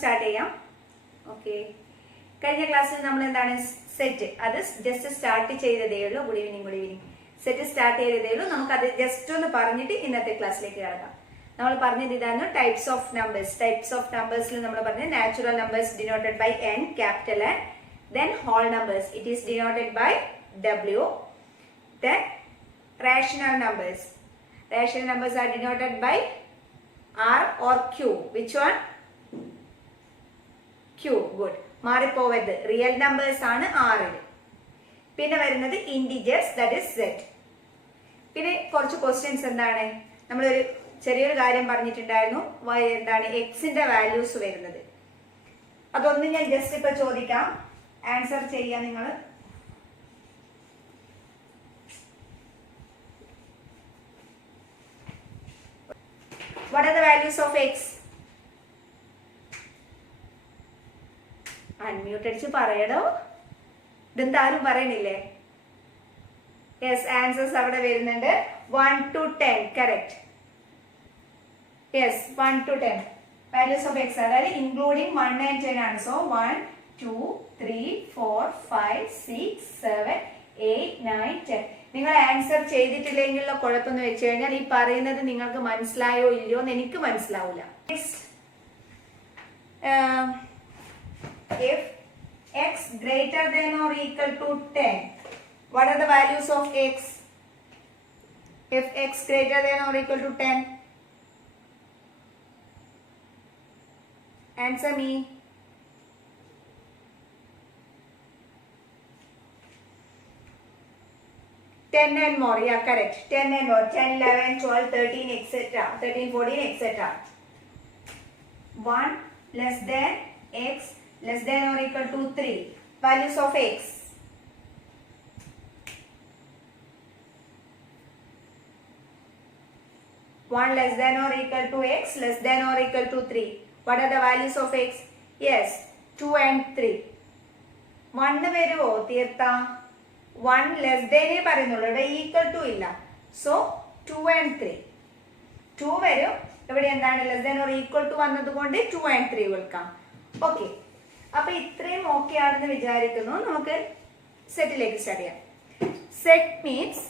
Start ചെയ്യാം. Okay, കഴിഞ്ഞ ക്ലാസ്സിൽ നമ്മൾ എന്താണ് സെറ്റ് അത് ജസ്റ്റ് സ്റ്റാർട്ട് ചെയ്തതേ ഉള്ളൂ. Good evening. സെറ്റ് സ്റ്റാർട്ട് ചെയ്തതേ ഉള്ളൂ. നമുക്ക് അത് ജസ്റ്റ് ഒന്ന് പറഞ്ഞിട്ട് ഇന്നത്തെ ക്ലാസ്സിലേക്ക് കിടക്കാം. നമ്മൾ പറഞ്ഞത് ഇതാണ് types of numbers. Types of നമ്പേഴ്സിൽ നമ്മൾ പറഞ്ഞത് natural numbers denoted by N, capital N. Then whole numbers, it is denoted by W. Then rational numbers. Rational numbers are denoted by R or Q. Which one? Q. Good. മാറിപ്പോവരുത്. Real numbers ആണ് R. പിന്നെ വരുന്നത് integers, that is Z. പിന്നെ കുറച്ച് questions എന്താണ്, നമ്മളൊരു ചെറിയൊരു കാര്യം പറഞ്ഞിട്ടുണ്ടായിരുന്നു, എന്താണ് എക്സിന്റെ വാല്യൂസ് വരുന്നത്. അതൊന്ന് ഞാൻ ജസ്റ്റ് ഇപ്പൊ ചോദിക്കാം, ആൻസർ ചെയ്യാം നിങ്ങൾ. What are the values of x? Unmute അടിച്ച് പറയണോ? ഇതെന്താരും പറയണില്ലേ? യെസ്, ആൻസേഴ്സ് അവിടെ വരുന്നുണ്ട്. 1 to 10, correct. Yes, 1 to 10 values of x, അതായത് ഇൻക്ലൂഡിംഗ് 1 and 10 ആണ്. സോ 1 2 3 4 5 6 7 8 9 10. നിങ്ങൾ ആൻസർ ചെയ്തിട്ടില്ലെങ്കിലുള്ള കുഴപ്പമെന്ന് വെച്ച് കഴിഞ്ഞാൽ ഈ പറയുന്നത് നിങ്ങൾക്ക് മനസ്സിലായോ ഇല്ലയോ എന്ന് എനിക്ക് മനസ്സിലാവില്ല. If x greater than or equal to 10, what are the values of x? If x greater than or equal to 10, answer me. Ten and more, yeah, correct. 10 and more, 10, 11, 12, 13, etc. 13, 14, etc. 1 less than x less than or equal to 3. Values of x. 1 less than or equal to x less than or equal to 3. What are the values of x? Yes, 2 and 3. 1 വരുവോ തീർത്ത? 1 less than പറയുന്നുള്ളൂ, ഇവിടെ equal to ഇല്ല. So 2 and 3. 2 വരും, ഇവിടെ എന്താണ് less than or equal to വന്നത് കൊണ്ട് 2 and 3 വിളിക്കാം. ഓക്കെ, അപ്പൊ ഇത്രയും ഓക്കെ ആണെന്ന് വിചാരിക്കുന്നു. നമുക്ക് സെറ്റിലേക്ക് സ്റ്റാർട്ട് ചെയ്യാം. Set means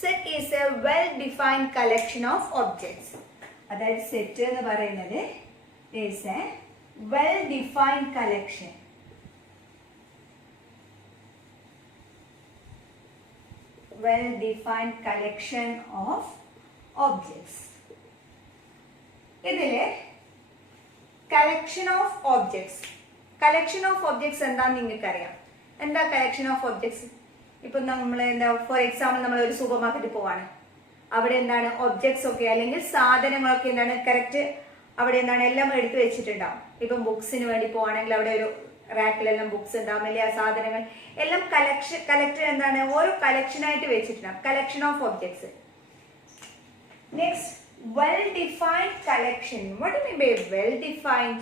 set is A well defined collection of objects. അതായത് സെറ്റ് എന്ന് പറയുന്നത് is A well defined collection. Well-defined collection of objects. ഇതില് collection of objects. collection of objects എന്താന്ന് നിങ്ങൾക്ക് അറിയാം. എന്താ collection of objects? ഇപ്പൊ നമ്മൾ എന്താ, ഫോർ എക്സാമ്പിൾ നമ്മൾ ഒരു സൂപ്പർ മാർക്കറ്റിൽ പോവാണ്, അവിടെ എന്താണ് ഒബ്ജക്ട്സ് ഒക്കെ അല്ലെങ്കിൽ സാധനങ്ങളൊക്കെ എന്താണ് കറക്റ്റ് അവിടെ എന്താണ് എല്ലാം എടുത്തു വെച്ചിട്ടുണ്ടാവും. ഇപ്പം ബുക്സിന് വേണ്ടി പോവാണെങ്കിൽ അവിടെ ഒരു റാക്കിലെല്ലാം ബുക്സ് ഉണ്ടാവും, അല്ലെങ്കിൽ ആ സാധനങ്ങൾ എല്ലാം കളക്ഷൻ എന്താണ് ഓരോ കളക്ഷൻ ആയിട്ട് വെച്ചിട്ടുണ്ടാവും. Collection of objects. Next, well defined collection. What do mean by well defined?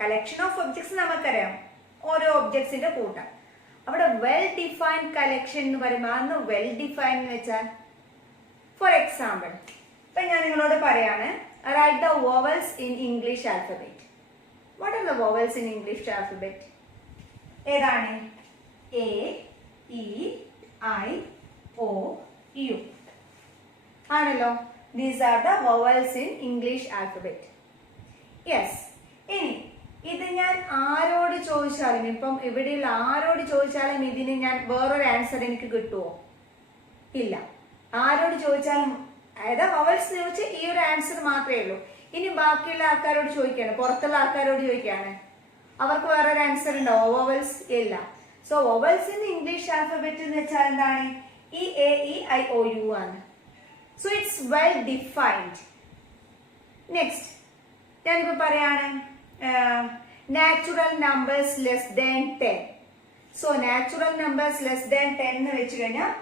Collection of objects നമുക്കറിയാം, ഓരോ ഒബ്ജക്ട്സിന്റെ കൂട്ടം. അവിടെ വെൽ ഡിഫൈൻഡ് കളക്ഷൻ എന്ന് പറയുമ്പോൾ അന്ന് വെൽ ഡിഫൈൻഡ് എന്ന് വെച്ചാൽ, ഫോർ എക്സാമ്പിൾ ഇപ്പൊ ഞാൻ നിങ്ങളോട് പറയാണ്, write the vowels in English alphabet. What are the vowels in English alphabet? ഏതാണ്? A, E, I, O, U. ആണല്ലോ. These are the vowels in English alphabet. Yes. ഇനി ഇത് ഞാൻ ആരോട് ചോദിച്ചാലും, ഇപ്പം ഇവിടെയുള്ള ആരോട് ചോദിച്ചാലും ഇതിന് ഞാൻ വേറൊരു ആൻസർ എനിക്ക് കിട്ടുമോ? ഇല്ല. ആരോട് ചോദിച്ചാലും, അതായത് വവൽസ് ചോദിച്ചാൽ ഈ ഒരു ആൻസർ മാത്രമേ ഉള്ളൂ. ഇനി ബാക്കിയുള്ള ആൾക്കാരോട് ചോദിക്കുകയാണ്, പുറത്തുള്ള ആൾക്കാരോട് ചോദിക്കുകയാണ്, അവർക്ക് വേറൊരു ആൻസർ ഉണ്ടാവോ? വോവൽസ് ഇല്ല. So vowels in English alphabet എന്ന് വെച്ചാൽ എന്താണ്? E, A, E, I, O, U ആണ്. So it's well defined. Next ഞാനിപ്പോ പറയാണ് natural numbers less than 10. So natural numbers less than 10 എന്ന് വെച്ച് കഴിഞ്ഞാൽ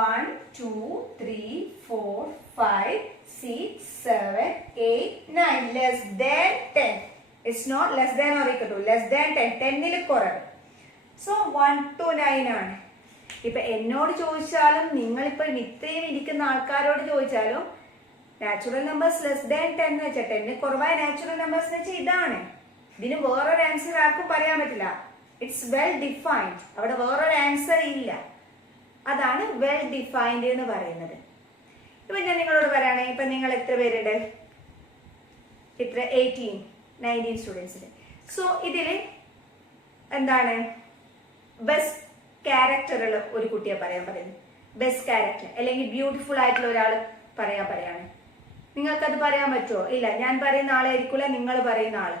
1 2 3 4 5 6 7 8 9 less than 10. It's not less than or equal to, less than 10. 10 കുറവ്. So 1 to 9 ആണ്. ഇപ്പൊ എന്നോട് ചോദിച്ചാലും നിങ്ങളിപ്പോ ഇത്രയും ഇരിക്കുന്ന ആൾക്കാരോട് ചോദിച്ചാലും നാച്ചുറൽ നമ്പേഴ്സ് ലെസ് ദാൻ 10 എന്ന് വെച്ചാൽ 10 കുറവായ നാച്ചുറൽ നമ്പേഴ്സ് എന്ന് വെച്ചാൽ ഇതാണ്. ഇതിന് വേറൊരു ആൻസർ ആർക്കും പറയാൻ പറ്റില്ല. It's well defined. അവിടെ വേറൊരു ആൻസർ ഇല്ല. അതാണ് വെൽ ഡിഫൈൻഡ് എന്ന് പറയുന്നത്. ഇപ്പൊ ഞാൻ നിങ്ങളോട് പറയുകയാണെങ്കിൽ ഇപ്പൊ നിങ്ങൾ എത്ര പേരുണ്ട്? ഇത്ര 19 സ്റ്റുഡൻസിന്. സോ ഇതില് എന്താണ് ബെസ്റ്റ് ക്യാരക്ടറുള്ള ഒരു കുട്ടിയെ പറയാൻ പറയുന്നത്. ബെസ്റ്റ് ക്യാരക്ടർ അല്ലെങ്കിൽ ബ്യൂട്ടിഫുൾ ആയിട്ടുള്ള ഒരാൾ പറയാണ്. നിങ്ങൾക്കത് പറയാൻ പറ്റുമോ? ഇല്ല. ഞാൻ പറയുന്ന ആളായിരിക്കില്ല നിങ്ങൾ പറയുന്ന ആള്.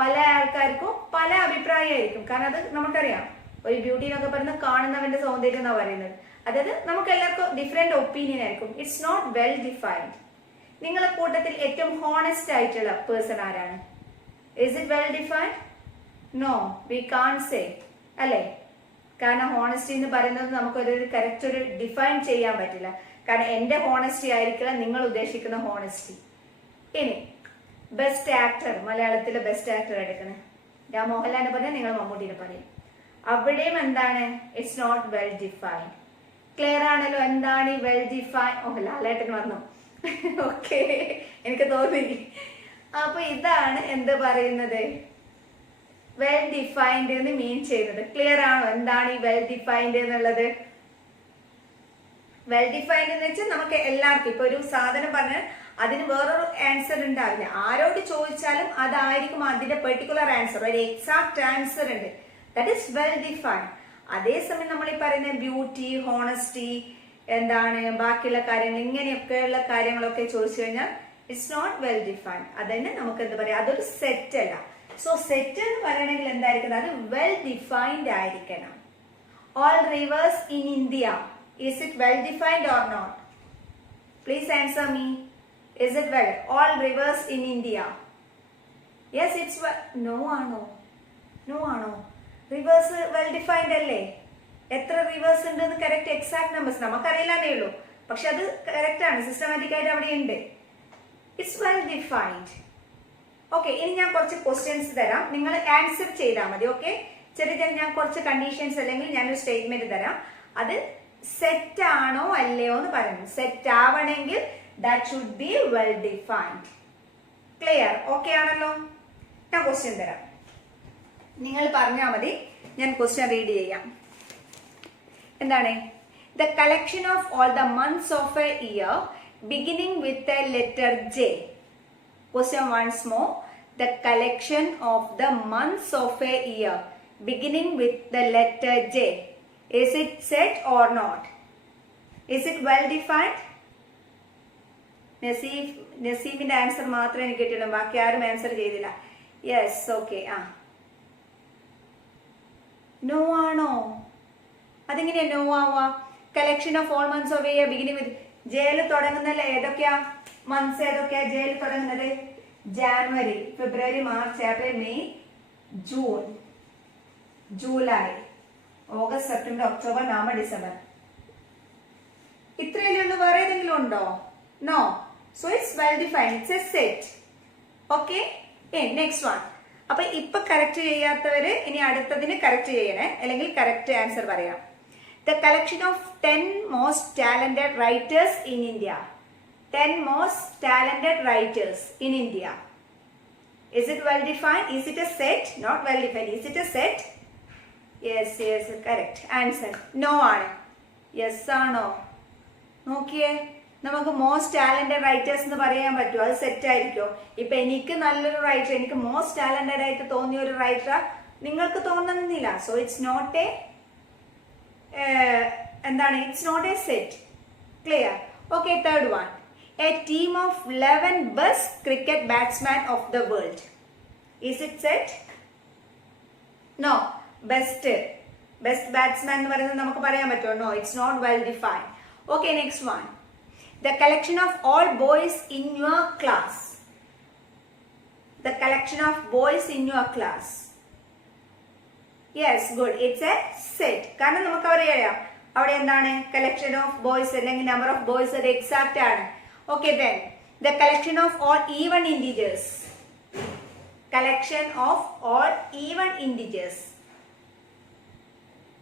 പല ആൾക്കാർക്കും പല അഭിപ്രായമായിരിക്കും. കാരണം അത് നമുക്കറിയാം. ഒരു ബ്യൂട്ടി എന്നൊക്കെ പറയുന്നത് കാണുന്നവന്റെ സൗന്ദര്യം എന്നാണ് പറയുന്നത്. അതായത് നമുക്ക് എല്ലാവർക്കും ഡിഫറെന്റ് ഒപ്പീനിയൻ ആയിരിക്കും. It's not well defined. നിങ്ങളെ കൂട്ടത്തിൽ ഏറ്റവും ഹോണസ്റ്റ് ആയിട്ടുള്ള പേഴ്സൺ ആരാണ്? Is it well defined? No, we can't say. അല്ലേ? കാരണം ഹോണസ്റ്റി എന്ന് പറയുന്നത് നമുക്കൊരു കറക്റ്റ് ഒരു ഡിഫൈൻ ചെയ്യാൻ പറ്റില്ല. കാരണം എന്റെ ഹോണസ്റ്റി ആയിരിക്കില്ല നിങ്ങൾ ഉദ്ദേശിക്കുന്ന ഹോണസ്റ്റി. ഇനി ബെസ്റ്റ് ആക്ടർ, മലയാളത്തിലെ ബെസ്റ്റ് ആക്ടർ എടുക്കണേ. ഞാൻ മോഹൻലാലിനെ പറയാം, നിങ്ങൾ മമ്മൂട്ടിനെ പറയും. അവിടെയും എന്താണ്? It's not well defined. Clear ആണല്ലോ എന്താണ് ഈ വെൽ ഡിഫൈൻ? ഓ, ലാലേട്ടൻ വന്നു. ഓക്കെ, എനിക്ക് തോന്നി. അപ്പൊ ഇതാണ് എന്ത് പറയുന്നത്, വെൽ ഡിഫൈൻഡ് എന്ന് മീൻ ചെയ്യുന്നത്. ക്ലിയർ ആണോ എന്താണ് ഈ വെൽ ഡിഫൈൻഡ് എന്നുള്ളത്? വെൽ ഡിഫൈൻഡ് എന്ന് വെച്ചാൽ നമുക്ക് എല്ലാവർക്കും ഇപ്പൊ ഒരു സാധനം പറഞ്ഞാൽ അതിന് വേറൊരു ആൻസർ ഉണ്ടാവില്ല. ആരോട് ചോദിച്ചാലും അതായിരിക്കും അതിന്റെ പെർട്ടിക്കുലർ ആൻസർ, ഒരു എക്സാക്ട് ആൻസർ ഉണ്ട്. That is well defined. അതേസമയം നമ്മൾ ഈ പറയുന്ന ബ്യൂട്ടി, ഹോണസ്റ്റി, എന്താണ് ബാക്കിയുള്ള കാര്യങ്ങൾ, ഇങ്ങനെയൊക്കെയുള്ള കാര്യങ്ങളൊക്കെ ചോദിച്ചു കഴിഞ്ഞാൽ ഇറ്റ്സ് നോട്ട് വെൽ ഡിഫൈൻഡ്. അതന്നെ നമുക്ക് എന്താ പറയാ, അതൊരു സെറ്റ് അല്ല. സോ സെറ്റ് എന്ന് പറയണമെങ്കിൽ എന്തായിരിക്കണം? അത് വെൽ ഡിഫൈൻഡ് ആയിരിക്കണം. All reverse in India, is it well defined or not? Please answer me. Is it well? All rivers in India. Yes, it's well. No ആണോ? No ആണോ? Rivers well defined അല്ലേ? എത്ര reverse ഉണ്ടെന്ന് correct exact numbers നമുക്കറിയില്ലാന്നേ ഉള്ളൂ. പക്ഷെ അത് correct ആണ്, systematic ആയിട്ട് അവിടെ ഉണ്ട്. It's well defined. ഓക്കെ, ഇനി ഞാൻ കുറച്ച് ക്വസ്റ്റ്യൻസ് തരാം, നിങ്ങൾ ആൻസർ ചെയ്താൽ മതി. ഓക്കെ, ചെറിയ ഞാൻ കുറച്ച് കണ്ടീഷൻസ് അല്ലെങ്കിൽ ഞാനൊരു സ്റ്റേറ്റ്മെന്റ് തരാം. അത് സെറ്റ് ആണോ അല്ലയോ എന്ന് പറയുന്നു. സെറ്റ് ആവണമെങ്കിൽ that should be well defined. Clear? Okay ആണല്ലോ? ഞാൻ ക്വസ്റ്റ്യൻ തരാം, നിങ്ങൾ പറഞ്ഞാൽ മതി. ഞാൻ ക്വസ്റ്റ്യൻ റീഡ് ചെയ്യാം. എന്താണ്? The collection of all the months of a year beginning with a letter J. Question once more. The collection of the months of a year beginning with the letter J. Is it set or not? Is it well defined? നസീമിന്റെ answer മാത്രമേ എനിക്ക് കിട്ടിയുള്ളൂ, ബാക്കി ആരും answer ചെയ്തില്ല. Yes, okay. No ആണോ? അതെങ്ങനെയാ no ആവാ? Collection of all months of a year beginning with ജയില് തുടങ്ങുന്നല്ലേ? ഏതൊക്കെയാ മന്ത്സ്? ഏതൊക്കെയാ ജയില് തുടങ്ങുന്നത്? January, February, March, April, May, June, July, August, September, October, November, December. ഇത്രയല്ലേ ഉള്ളൂ? വേറെ ഏതെങ്കിലും ഉണ്ടോ? No. So it's well defined. It's a set. Okay, next one. അപ്പൊ ഇപ്പൊ കറക്റ്റ് ചെയ്യാത്തവര് ഇനി അടുത്തതിന് കറക്റ്റ് ചെയ്യണേ, അല്ലെങ്കിൽ കറക്റ്റ് ആൻസർ പറയാം. The collection of 10 most talented writers in India. 10 most talented writers in India. Is it well defined? Is it a set? Not well defined. Is it a set? Yes, yes, correct. Answer. No ആണ്. Yes ആണോ? നോക്കിയേ, നമുക്ക് most talented writers എന്ന് പറയാൻ പറ്റുമോ? അത് set ആയിരിക്കോ? ഇപ്പൊ എനിക്ക് നല്ലൊരു റൈറ്റർ, എനിക്ക് മോസ്റ്റ് ടാലന്റഡ് ആയിട്ട് തോന്നിയ ഒരു റൈറ്റർ നിങ്ങൾക്ക് തോന്നുന്നില്ല. സോ ഇറ്റ്സ് നോട്ട് എ എന്താണ്? It's not a set. Clear? Okay, third one. A team of 11 best cricket batsman of the world. Is it set? No. Best batsman എന്ന് പറയുന്നത് നമുക്ക് പറയാൻ പറ്റുമോ? No, it's not well defined. Okay, next one. The collection of all boys in your class. The collection of boys in your class. Yes, good. It's a set. കാരണം നമുക്ക് അറിയാം അവിടെ എന്താണ് collection of boys അല്ലെങ്കിൽ number of boys അത് exact ആണ്. Okay, then the collection of all even integers. Collection of all even integers.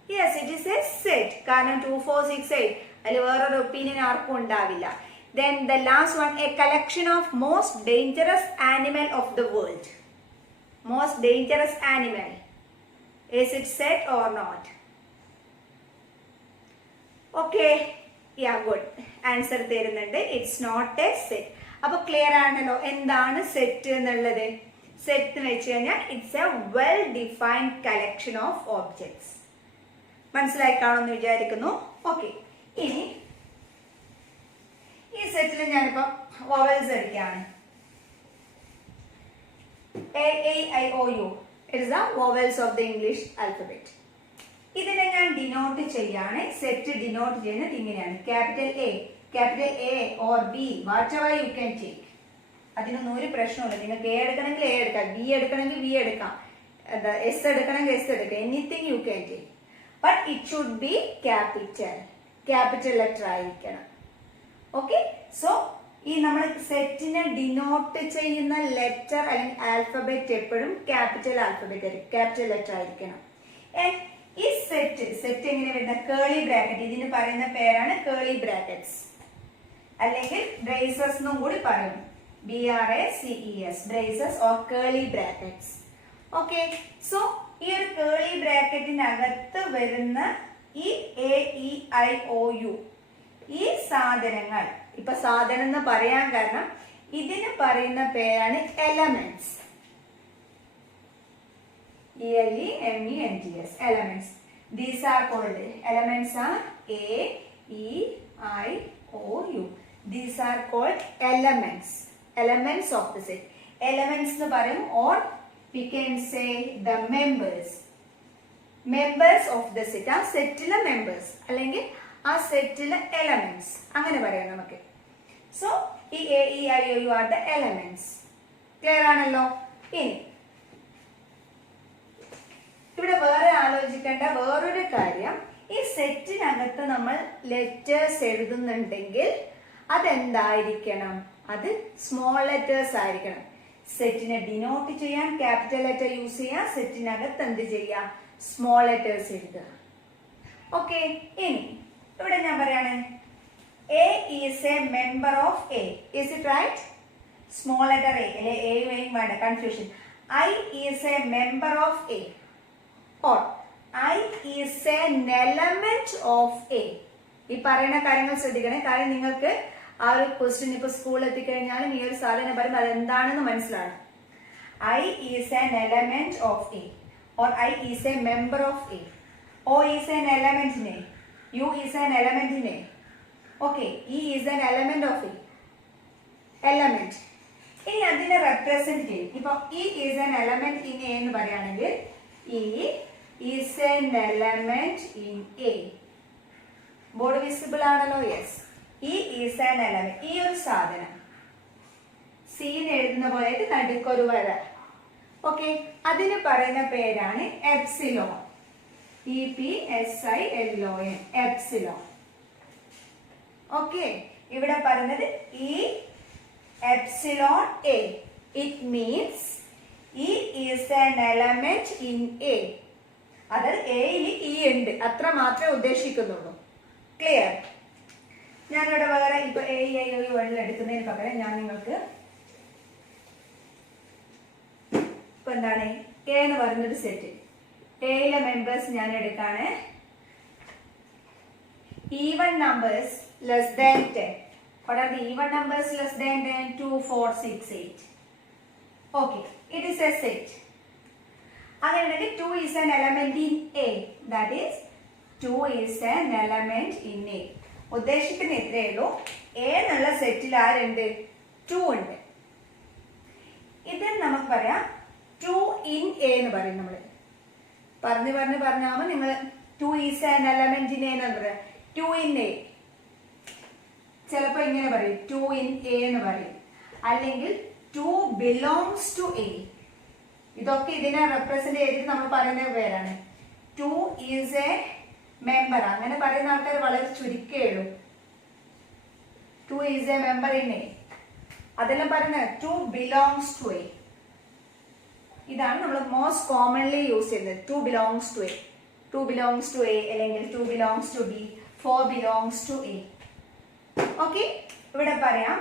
Yes, it is a set. കാരണം 2, 4, 6, 8 അതിൽ വേറൊരു ഒപ്പീനിയൻ ആർക്കും ഉണ്ടാവില്ല. Then the last one, a collection of most dangerous animal of the world. Most dangerous animal. Is it set or not? Okay. Yeah, good. Answer തരുന്നുണ്ട്. It's not a set. അപ്പൊ clear ആണല്ലോ എന്താണ് set എന്നുള്ളത്. Set എന്ന് വെച്ച് കഴിഞ്ഞാൽ it's A well defined collection of objects. മനസ്സിലായി കാണുമെന്ന് വിചാരിക്കുന്നു. ഓക്കെ, ഇനി ഈ സെറ്റിൽ ഞാനിപ്പോ വോവൽസ് എടുക്കുകയാണ്. A, E, I, O, U. It is the vowels of the English alphabet. ഇതിനെ ഞാൻ ഡിനോട്ട് ചെയ്യാണ്. സെറ്റ് ഡിനോട്ട് ചെയ്യുന്നത് ഇങ്ങനെയാണ്. Capital A or B, what ever you can take. അതിനൊന്നും ഒരു പ്രശ്നമില്ല. നിങ്ങൾക്ക് എ എടുക്കണമെങ്കിൽ എ എടുക്കാം, ബി എടുക്കണമെങ്കിൽ ബി എടുക്കാം, എസ് എടുക്കണമെങ്കിൽ എസ് എടുക്കാം. Anything you can take. But it should B capital letter ആയിരിക്കണം. ഓക്കെ, സോ ഈ നമ്മൾ സെറ്റിനെ ഡിനോട്ട് ചെയ്യുന്ന ലെറ്റർ അല്ലെങ്കിൽ ആൽഫബറ്റ് എപ്പോഴും ക്യാപിറ്റൽ ലെറ്റർ ആയിരിക്കണം. ഈ സെറ്റ് എങ്ങനെ വരുന്ന കേളി ബ്രാക്കറ്റ്, ഇതിന് പറയുന്ന പേരാണ് കേളി ബ്രാക്കറ്റ്സ് അല്ലെങ്കിൽ ബ്രേസസ് എന്നും കൂടി പറയും. BRACES, braces or Keli brackets. Okay, so ഈ ഒരു കേളി ബ്രാക്കറ്റിനകത്ത് വരുന്ന ഈ AEIOU ഈ സാധനങ്ങൾ, ഇപ്പൊ സാധനം എന്ന് പറയാൻ കാരണം ഇതിന് പറയുന്ന പേരാണ് elements. ELEMENTS, elements. These are called elements are AEIOU. These are called elements of the set. Elements എന്ന് പറയും, or we can say the members of the set. ആ സെറ്റിലെ മെമ്പേഴ്സ് അല്ലെങ്കിൽ ആ സെറ്റിലെ എലമെന്റ്സ് അങ്ങനെ പറയാം നമുക്ക്. സോ ഈ AEIOU are the elements. Clear ആണല്ലോ. ഇനി ഇവിടെ വേറെ ആലോചിക്കേണ്ട വേറൊരു കാര്യം, ഈ സെറ്റിനകത്ത് നമ്മൾ ലെറ്റേഴ്സ് എഴുതുന്നുണ്ടെങ്കിൽ അതെന്തായിരിക്കണം? അത് സ്മോൾ ലെറ്റേഴ്സ് ആയിരിക്കണം. സെറ്റിനെ ഡിനോട്ട് ചെയ്യാൻ ക്യാപിറ്റൽ ലെറ്റർ യൂസ് ചെയ്യാം, സെറ്റിനകത്ത് എന്ത് ചെയ്യാം? സ്മോൾ ലെറ്റേഴ്സ് എഴുതുക. ഓക്കെ, ഇനി ഇവിടെ ഞാൻ പറയാണ് A is a member of A. Is it right? Small letter A. A വേണ്ട, confusion. I is a member of A. Or I is an element of A. ഈ പറയുന്ന കാര്യങ്ങൾ ശ്രദ്ധിക്കണേ. കാര്യം നിങ്ങൾക്ക് ആ ഒരു ക്വസ്റ്റ്യൻ ഇപ്പൊ സ്കൂളിൽ എത്തിക്കഴിഞ്ഞാലും ഈ ഒരു സാധനം പറയുമ്പോൾ അതെന്താണെന്ന് മനസ്സിലാണ്. I is an element of A. Or I is a member of A. O is an element in A. U is an element in A. Okay, E is an element of A. Element. ഇനി അതിനെ represent ചെയ്യും. ഇപ്പൊ E is an element in A എന്ന് പറയുകയാണെങ്കിൽ E is an element in A. Board visible ആണല്ലോ? Yes. E is an element. ഈ ഒരു സാധനം സീന് എഴുതുന്ന പോലെ നടുക്കൊരു വര. ഓക്കെ, അതിന് പറയുന്ന പേരാണ് എപ്സിലോൺ. EPSILON, epsilon. ഓക്കെ, ഇവിടെ പറയുന്നത് ഈ epsilon A. It means E is an element in A. അത് എയിൽ ഇ ഉണ്ട്, അത്ര മാത്രമേ ഉദ്ദേശിക്കുന്നുള്ളൂ. ക്ലിയർ? ഞാനിവിടെ വേറെ ഇപ്പൊ AEIOU വെള്ളം എടുക്കുന്നതിന് പകരം ഞാൻ നിങ്ങൾക്ക് ഇപ്പൊ എന്താണ് A എന്ന് പറയുന്നൊരു സെറ്റ്, എയിലെ മെമ്പേഴ്സ് ഞാൻ എടുക്കാണ്. Even numbers less than 10. What are the even numbers less than 10? 2, 4, 6, 8. Okay, it is a set. Again, 2 is an element in A. That is, 2 is an element in A. ഉദ്ദേശിക്കുന്ന ഇത്രയേ ഉള്ളൂ. A എന്നുള്ള സെറ്റിൽ ആരുണ്ട്? 2 ഉണ്ട്. ഇത് നമുക്ക് പറയാം 2 in A എന്ന് പറയും. നമ്മൾ പറഞ്ഞാകുമ്പോൾ നിങ്ങൾ 2 is an element in A എന്ന് പറയാം. 2 in A. ചിലപ്പോൾ ഇങ്ങനെ പറയും 2 in A എന്ന് പറയും. അല്ലെങ്കിൽ 2 belongs to A. ഇതൊക്കെ ഇതിനെ റെപ്രസെന്റ് ചെയ്തിട്ട് നമ്മൾ പറയുന്ന പേരാണ്. 2 is a member. അങ്ങനെ പറയുന്ന ആൾക്കാർ വളരെ ചുരുക്കേ ഉള്ളൂ. 2 is a member in A. അതെല്ലാം പറയുന്നത് 2 belongs to A. ഇതാണ് നമ്മൾ മോസ്റ്റ് കോമൺലി യൂസ് ചെയ്യുന്നത്. 2 belongs to A. 2 belongs to A അല്ലെങ്കിൽ 2 belongs to B. 4 belongs to A. Okay? ഇവിടെ പറയാം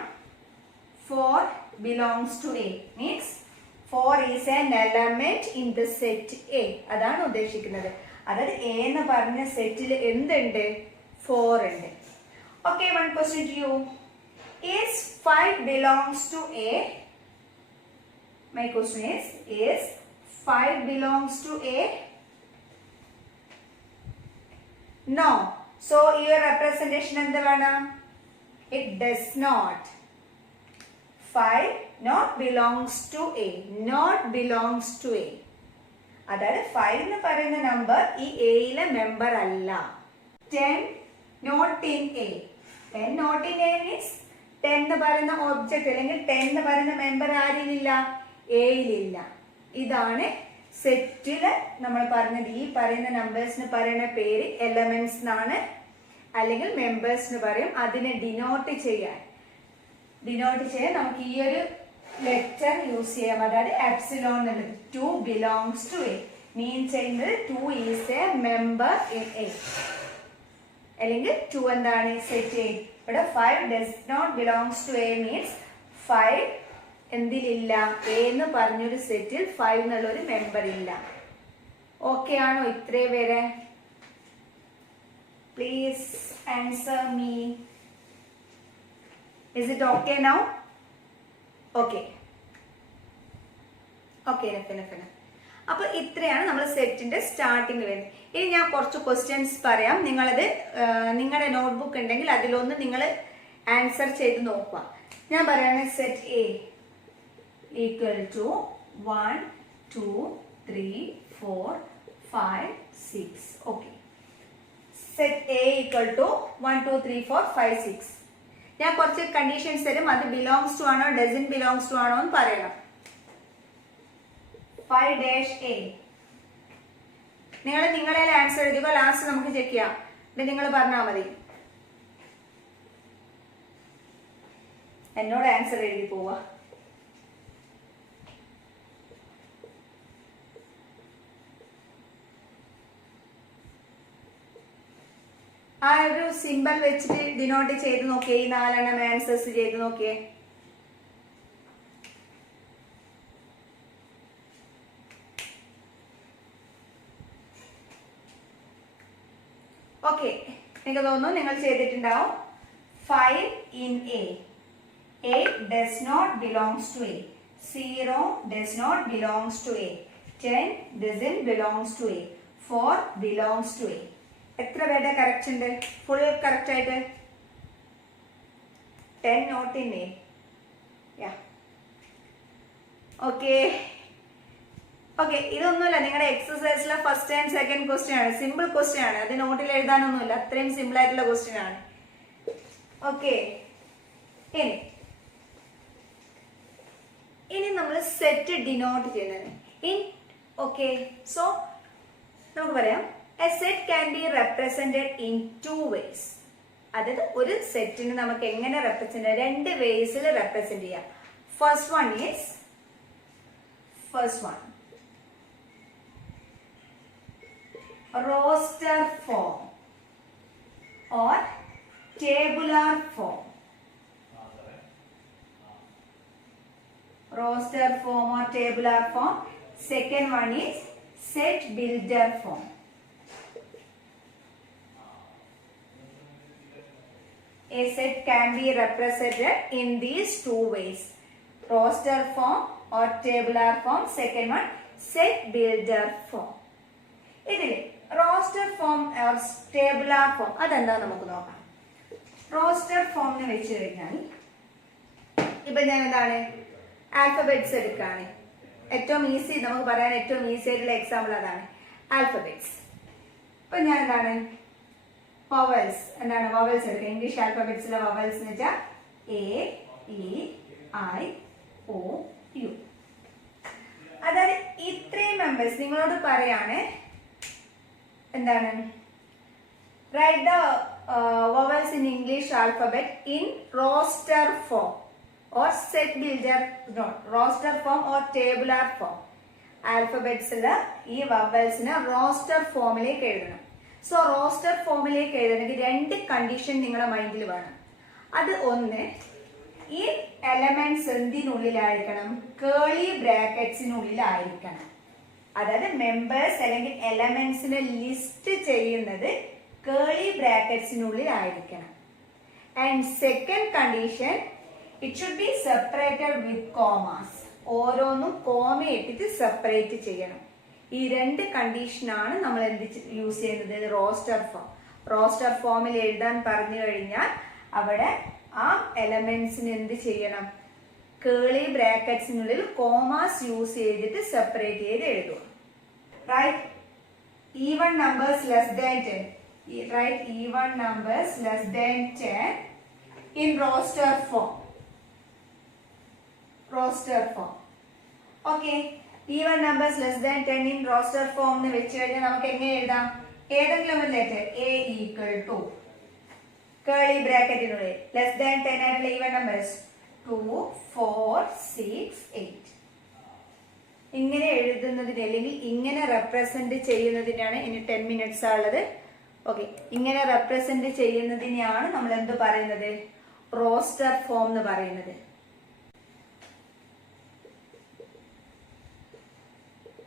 4 belongs to A means 4 is an element in the set A. അതാണ് ഉദ്ദേശിക്കുന്നത്. അതായത് A എന്ന് പറഞ്ഞ സെറ്റിൽ എന്തുണ്ട്? 4 ഉണ്ട്. Okay, one question to you. Is 5 belongs to A? My question is 5 belongs to A? No. So your representation എന്ത് വേണം? It does not. 5 not belongs to A. Not belongs to A. അതായത് 5 എന്ന് പറയുന്ന number ഈ എയിലെ member അല്ല. 10 not in A. 10 not in A means 10 എന്ന് പറയുന്ന ഒബ്ജക്റ്റ് അല്ലെങ്കിൽ 10 എന്ന് പറയുന്ന മെമ്പർ ആരിലില്ല? എയിലില്ല. ഇതാണ് സെറ്റില് നമ്മൾ പറഞ്ഞത്. ഈ പറയുന്ന നമ്പേഴ്സിന് പറയുന്ന പേര് എലമെന്റ്സ് എന്നാണ്, അല്ലെങ്കിൽ മെമ്പേഴ്സ് എന്ന് പറയും. അതിനെ ഡിനോട്ട് ചെയ്യാൻ നമുക്ക് ഈ ഒരു ലെറ്റർ യൂസ് ചെയ്യാം. അതായത് എപ്സിലോൺ എന്നുള്ളത് 2 belongs to A മീൻ ചെയ്യുന്നത് 2 is a member in A, അല്ലെങ്കിൽ 2 എന്താണ്? Set A. ഇവിടെ 5 does not belongs to A means 5 എന്തിലില്ല? A എന്ന് പറഞ്ഞൊരു സെറ്റിൽ 5 എന്നുള്ള ഒരു മെമ്പർ ഇല്ല. ഓക്കെ ആണോ ഇത്രയും വരെ? Please answer me. Is it okay now? Okay. Okay, enough. അപ്പോൾ ഇത്രയാണ് നമ്മൾ സെറ്റിന്റെ സ്റ്റാർട്ടിങ് വരുന്നത്. ഇനി ഞാൻ കുറച്ച് ക്വസ്റ്റ്യൻസ് പറയാം. നിങ്ങളത് നിങ്ങളുടെ നോട്ട്ബുക്ക് ഉണ്ടെങ്കിൽ അതിലൊന്ന് നിങ്ങൾ ആൻസർ ചെയ്ത് നോക്കുക. ഞാൻ പറയാണ് set A equal to 1 2 3 4 5 6. Okay. Set A equal to 1 2 3 4 5 6. ഞാൻ കുറച്ച് കണ്ടീഷൻസ് തരും. അത് ബിലോങ്സ് ടു ആണോ ഡസൻ ബിലോങ്സ് ടു ആണോ എന്ന് പറയണം. 5-A. നിങ്ങളെ ആൻസർ എഴുതുക. ലാസ്റ്റ് നമുക്ക് ചെക്ക് ചെയ്യാം. നിങ്ങൾ പറഞ്ഞാൽ മതി. എന്നോട് ആൻസർ എഴുതി പോവാ. ആ ഒരു സിമ്പിൾ വെച്ചിട്ട് ഡിനോട്ട് ചെയ്ത് നോക്കിയേ. ഈ 4 ആൻസേഴ്സ് ചെയ്ത് നോക്കിയേ. ഓക്കെ, എനിക്ക് തോന്നുന്നു നിങ്ങൾ ചെയ്തിട്ടുണ്ടാവും. 5 in A. A does not belongs to A. 0 does not belongs to A. 10 doesn't belongs to A. 4 belongs to A. എത്ര പേരുടെ കറക്റ്റ് ഉണ്ട്? ഫുൾ കറക്റ്റ് ആയിട്ട് 10 not in A. Yeah okay. ഇതൊന്നുമില്ല, നിങ്ങളുടെ എക്സസൈസിലെ ഫസ്റ്റ് ആൻഡ് സെക്കൻഡ് ക്വസ്റ്റ്യൻ ആണ്. Simple question ആണ്. അത് നോട്ടിൽ എഴുതാനൊന്നുമില്ല. അത്രയും സിമ്പിൾ ആയിട്ടുള്ള ക്വസ്റ്റ്യൻ ആണ്. ഓക്കെ, ഇനി നമ്മൾ സെറ്റ് ഡിനോട്ട് ചെയ്യുന്നത് ഓക്കെ. സോ നമുക്ക് പറയാം a set can be represented in 2 ways. അതായത് ഒരു സെറ്റിനെ നമുക്ക് എങ്ങനെ റെപ്രസെന്റ് ചെയ്യാം? 2 വേസിൽ റെപ്രസെന്റ് ചെയ്യാം. First one roster form or tabular form. Roster form or tabular form. Second one is set builder form. A set can be represented in these 2 ways. Roster form or tabular form. Second one, set builder form. ഇതിൽ roster form or tabular form അതെന്താ നമുക്ക് നോക്കാം. Roster form എന്ന് വെച്ച് കഴിഞ്ഞാൽ ഇപ്പൊ ഞാൻ എന്താണ് ആൽഫബറ്റ്സ് എടുക്കുകയാണ്. ഏറ്റവും ഈസി നമുക്ക് പറയാൻ ഏറ്റവും ഈസി ആയിട്ടുള്ള എക്സാമ്പിൾ അതാണ് ആൽഫബറ്റ്സ്. ഇപ്പൊ ഞാൻ എന്താണ് വവൽസ് എടുക്കുക. ഇംഗ്ലീഷ് ആൽഫബറ്റ്സിലെ വവൽസ് എന്ന് വെച്ചാൽ A-E-I-O-U. അതായത് ഇത്രയും മെമ്പേഴ്സ് നിങ്ങളോട് പറയാണ് എന്താണ് write the vowels in English alphabet in roster form or set builder roster form or tabular form. ആൽഫബറ്റ്സില് ഈ വവൽസിന് റോസ്റ്റർ ഫോമിലേക്ക് എഴുതണം. സോ റോസ്റ്റർ ഫോമിലേക്ക് എഴുതണമെങ്കിൽ 2 കണ്ടീഷൻ നിങ്ങളുടെ മൈൻഡിൽ വേണം. അത് ഒന്ന്, ഈ എലമെന്റ്സ് എന്തിനുള്ളിലായിരിക്കണം? കേളി ബ്രാക്കറ്റ്സിനുള്ളിലായിരിക്കണം. അതായത് മെമ്പേഴ്സ് അല്ലെങ്കിൽ എലമെന്റ്സിനെ ലിസ്റ്റ് ചെയ്യുന്നത് കേളി ബ്രാക്കറ്റ്സിനുള്ളിലായിരിക്കണം. And second condition, it should be separated with commas. ഓരോന്നും കോമ ഇട്ടിട്ട് സെപ്പറേറ്റ് ചെയ്യണം. ഈ രണ്ട് കണ്ടീഷനാണ് നമ്മൾ എന്ത് യൂസ് ചെയ്യുന്നത്? Roster form. റോസ്റ്റർ ഫോമിൽ എഴുതാൻ പറഞ്ഞു കഴിഞ്ഞാൽ അവിടെ ആ എലമെന്റ്സിന് എന്ത് ചെയ്യണം? കേളി ബ്രാക്കറ്റ്സിനുള്ളിൽ കോമാസ് യൂസ് ചെയ്തിട്ട് സെപ്പറേറ്റ് ചെയ്ത് എഴുതുക. Write even numbers less than 10. Write even numbers less than 10 in roster form. Roster form. Okay. Even numbers less than 10 in roster form എന്ന് വെച്ച് കഴിഞ്ഞാൽ നമുക്ക് എങ്ങനെ എഴുതാം? ഏതെങ്കിലും ഒരു letter a equal to curly ബ്രാക്കറ്റിനുള്ളിൽ ലെസ് ദാൻ 10 ആയിട്ടുള്ള ഈവൻ നമ്പേഴ്സ് 2, 4, 6, 8. ഇങ്ങനെ എഴുതുന്നതിന് അല്ലെങ്കിൽ ഇങ്ങനെ റെപ്രസെന്റ് ചെയ്യുന്നതിനാണ് ഇനി 10 minutes ഉള്ളത്. ഓക്കെ, ഇങ്ങനെ റെപ്രസെന്റ് ചെയ്യുന്നതിനെയാണ് നമ്മൾ എന്ത് പറയുന്നത്? റോസ്റ്റർ ഫോം എന്ന് പറയുന്നത്.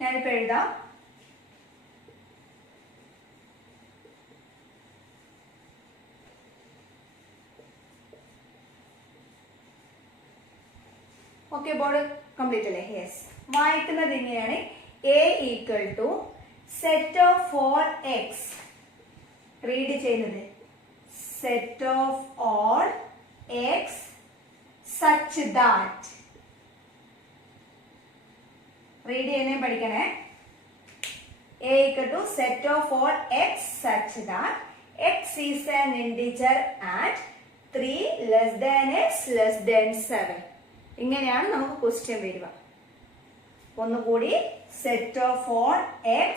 ഞാനിപ്പോ എഴുതാം. ഓക്കെ, ബോർഡ് കംപ്ലീറ്റ് അല്ലേ? യെസ്. വായിക്കുന്നത് ഇങ്ങനെയാണ്: a equal to set of 4x. Read ചെയ്യുന്നത് set of all x such that. Read ചെയ്യുന്നേ പഠിക്കണേ. a equal to set of all x such that x is an integer at 3 less than x less than 7. ഇങ്ങനെയാണ് നമുക്ക് question വരിക. ഒന്നുകൂടി, set of all x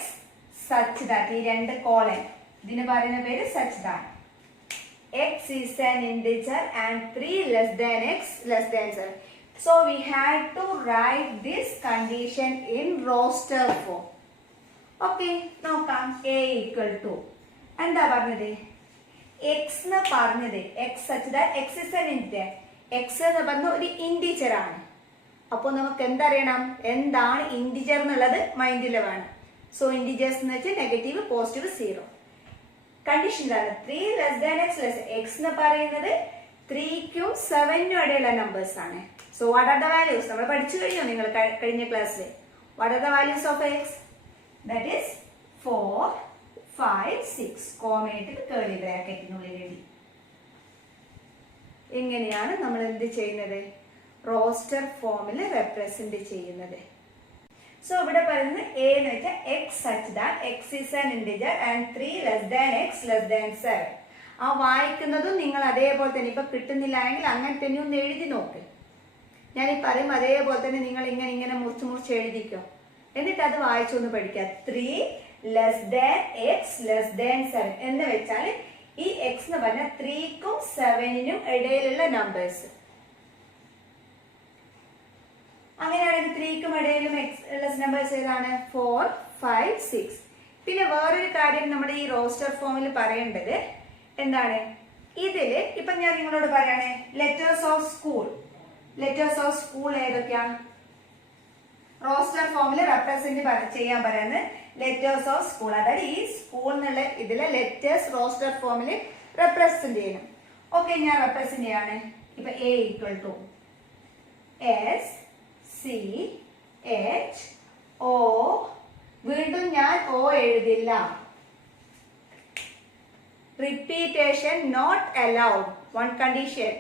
such that, ഈ രണ്ട് colon ഇതിന് പറയുന്ന പേര് such that x is an integer and 3 less than x less than 7. So we had to write this condition in roster form. Okay, നോക്കാം. a equal to എന്താ പറഞ്ഞത്? x എന്ന് പറഞ്ഞത് x such that x is an integer. x എന്ന് പറഞ്ഞ ഒരു integer ആണ്. അപ്പോൾ നമുക്ക് എന്തറിയണം? എന്താണ് ഇന്റിജർ എന്നുള്ളത് മൈൻഡിൽ വേണം. സോ ഇന്റിജേഴ്സ് എന്ന് വെച്ചാൽ നെഗറ്റീവ്, പോസിറ്റീവ്, 0. കണ്ടീഷൻ ഇതാണ് 3 less than X less. X എന്ന് പറയുന്നത് 3ക്കും 7നും ഇടയിലുള്ള നമ്പേഴ്സ് ആണ്. So what are the values? നമ്മൾ പഠിച്ചു കഴിഞ്ഞോ നിങ്ങൾ കഴിഞ്ഞ ക്ലാസ്സിൽ? What are the values of X? That is 4, 5, 6. കോമയിട്ട് കേളി ബ്രാക്കറ്റിനുള്ളിൽ എഴുതി. ഇങ്ങനെയാണ് നമ്മൾ എന്ത് ചെയ്യുന്നത്? റോസ്റ്റർ ഫോമിൽ റെപ്രസെന്റ് ചെയ്യുന്നത്. സോ ഇവിടെ പറയുന്നത് a എന്ന് വെച്ചാൽ x such that x is an integer and 3 less than x less than 7. ആ വായിക്കുന്നതും നിങ്ങൾ അതേപോലെ തന്നെ, ഇപ്പൊ കിട്ടുന്നില്ല എങ്കിൽ അങ്ങനെ തന്നെ ഒന്ന് എഴുതി നോക്ക്. ഞാൻ ഈ പറയും അതേപോലെ തന്നെ നിങ്ങൾ ഇങ്ങനെ മുറിച്ച് എഴുതിക്കോ. എന്നിട്ട് അത് വായിച്ചൊന്ന് പഠിക്കുക. 3 less than x less than 7 എന്ന് വെച്ചാൽ ഈ x എന്ന് പറഞ്ഞാൽ 3ക്കും 7നും ഇടയിലുള്ള നമ്പേഴ്സ്. അങ്ങനെയാണെങ്കിൽ 3ക്കും ഇടയിലും ഉള്ള നമ്പേഴ്സ് ഏതാണ്? 4, 5, 6. പിന്നെ വേറൊരു കാര്യം നമ്മുടെ ഈ റോസ്റ്റർ ഫോമിൽ പറയേണ്ടത് എന്താണ്? ഇതില് ഇപ്പൊ ഞാൻ നിങ്ങളോട് പറയണേ, letters of school. Letters of school ഏതൊക്കെയാണ്? റോസ്റ്റർ ഫോമിൽ റെപ്രസെന്റ് ചെയ്യാൻ പറയുന്നത് ലെറ്റേഴ്സ് ഓഫ് സ്കൂൾ. അതായത് ഈ സ്കൂൾ എന്നുള്ള ഇതിലെ ലെറ്റേഴ്സ് റോസ്റ്റർ ഫോമിൽ റെപ്രസെന്റ് ചെയ്യണം. ഓക്കെ, ഞാൻ റെപ്രസെന്റ് ചെയ്യാണ്. ഇപ്പൊ a equal to S C H O. വീണ്ടും ഞാൻ O എഴുതില്ല. Repetition not allowed. One condition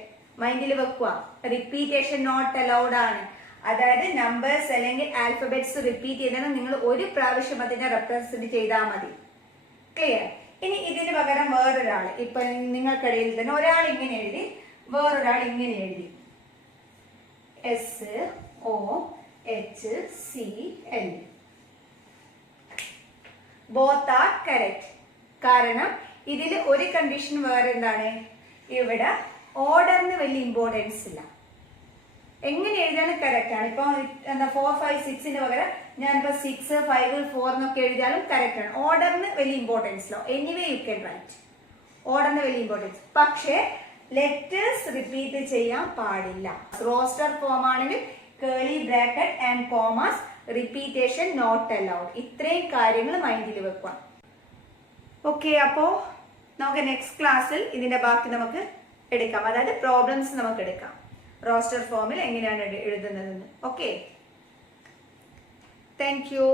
മൈൻഡിൽ വെക്കുക. റിപ്പീറ്റേഷൻ നോട്ട് അലൗഡ് ആണ്. അതായത് നമ്പേഴ്സ് അല്ലെങ്കിൽ ആൽഫബറ്റ്സ് റിപ്പീറ്റ് ചെയ്താൽ നിങ്ങൾ ഒരു പ്രാവശ്യം അതിനെ റെപ്രസെന്റ് ചെയ്താൽ മതി. ക്ലിയർ? ഇനി ഇതിന് പകരം വേറൊരാൾ, ഇപ്പൊ നിങ്ങൾക്കിടയിൽ തന്നെ ഒരാൾ ഇങ്ങനെ എഴുതി, വേറൊരാൾ ഇങ്ങനെ എഴുതി. SOHCL. Both are correct. കാരണം ഇതിൽ ഒരു കണ്ടീഷൻ വേറെ എന്താണ്? ഇവിടെ ഓർഡറിന് വലിയ ഇമ്പോർട്ടൻസ് ഇല്ല. എങ്ങനെ എഴുതാനും കറക്റ്റ് ആണ്. ഇപ്പൊ എന്താ 4, 5, 6ന് പകരം ഞാനിപ്പോ 6, 5, 4 എന്നൊക്കെ എഴുതിയാലും കറക്റ്റ് ആണ്. ഓർഡറിന് വലിയ ഇമ്പോർട്ടൻസ് ഇല്ല. Anyway you can write. ഓർഡറിന് വലിയ ഇമ്പോർട്ടൻസ്. പക്ഷേ ലെറ്റേഴ്സ് റിപ്പീറ്റ് ചെയ്യാൻ പാടില്ല. റോസ്റ്റർ ഫോം ആണെങ്കിൽ curly bracket and commas, repetition not allowed. ഇത്രയും കാര്യങ്ങൾ മൈൻഡിൽ വെക്കുക. ഓക്കെ, അപ്പോ നമുക്ക് നെക്സ്റ്റ് ക്ലാസ്സിൽ ഇതിന്റെ ബാക്കി നമുക്ക് എടുക്കാം. അതായത് പ്രോബ്ലംസ് നമുക്ക് എടുക്കാം, റോസ്റ്റർ ഫോമിൽ എങ്ങനെയാണ് എഴുതുന്നതെന്ന്. Okay, thank you.